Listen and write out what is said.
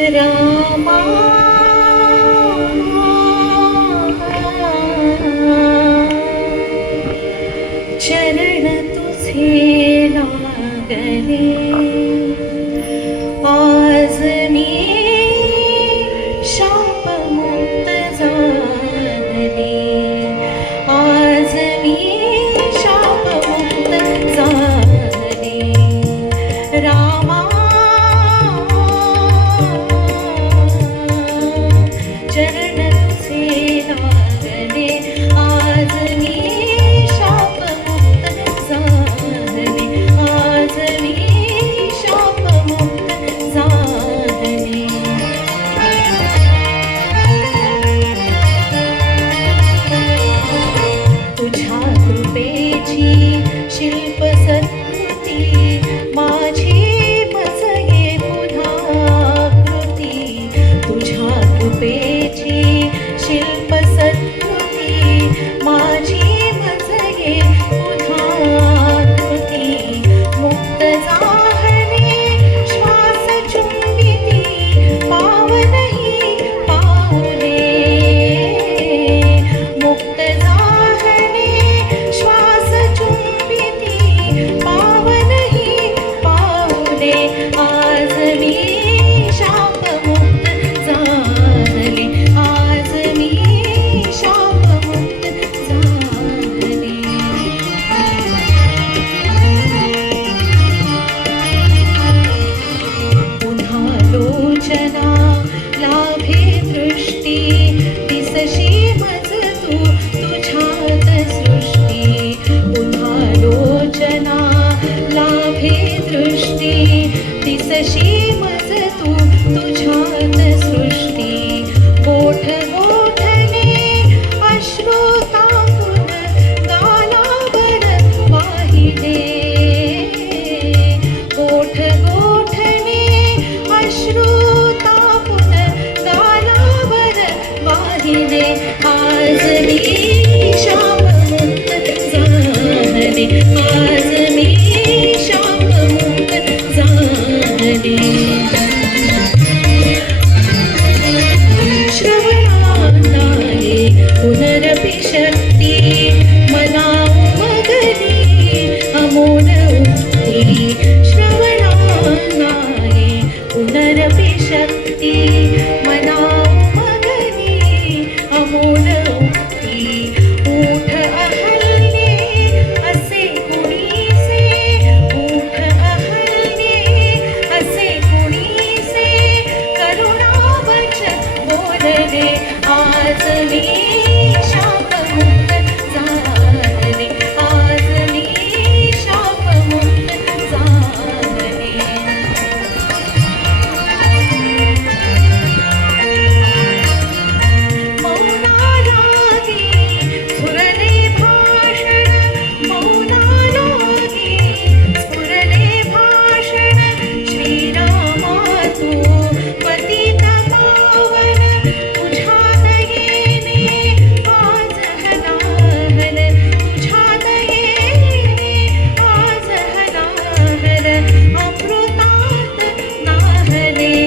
रामा चरण तुझे लागले आज मी शापमुक्त झाले आज मी शापमुक्त झाले रामा चरण तुझे लागले आज मी शापमुक्त झाले आज मी शापमुक्त झाले तुझ्या कृपेची शिल्प सत्कृती माझी मजगे पुन्हा कृती तुझ्या कृपेची शिल्प सत्कृती माझी मजगे पुन्हा कृती मुक्त जाहले श्वास चुंबिती पावनही पावले मुक्त जाहले श्वास चुंबिती पावनही पावले आज मी शापमुक्त झाले आज मी शापमुक्त झाले पुन्हा लोचना लाभे दृष्टी दिसशी मज तू तुझ्यात सृष्टी पुन्हा लोचना लाभे दृष्टी दिसशी मज तू तुझ्यात सृष्टी गोठ गोठने अश्रू तापून गालावर वाहिले गोठ गोठने अश्रू तापून गालावर वाहिले आज मी शापमुक्त झाले आज मी शापमुक्त झाले श्रवणानाये पुनरपि शक्ती मना उमगली अमोल उक्ती श्रवणानाये पुनरपि शक्ती मना उमगली अमोल उक्ती ऊठ अहल्ये असे कुणीसे ऊठ अहल्ये असे कुणीसे करुणावच बोलले आज मी शापमुक्त झाले आज मी शापमुक्त झाले मौनालागी स्फुरले भाषण मौनालागी स्फुरले भाषण श्रीरामा तू पतित पावन तुझ्या दयेने आज हलाहल तुझ्या दयेने आज हलाहल अमृतात नाहले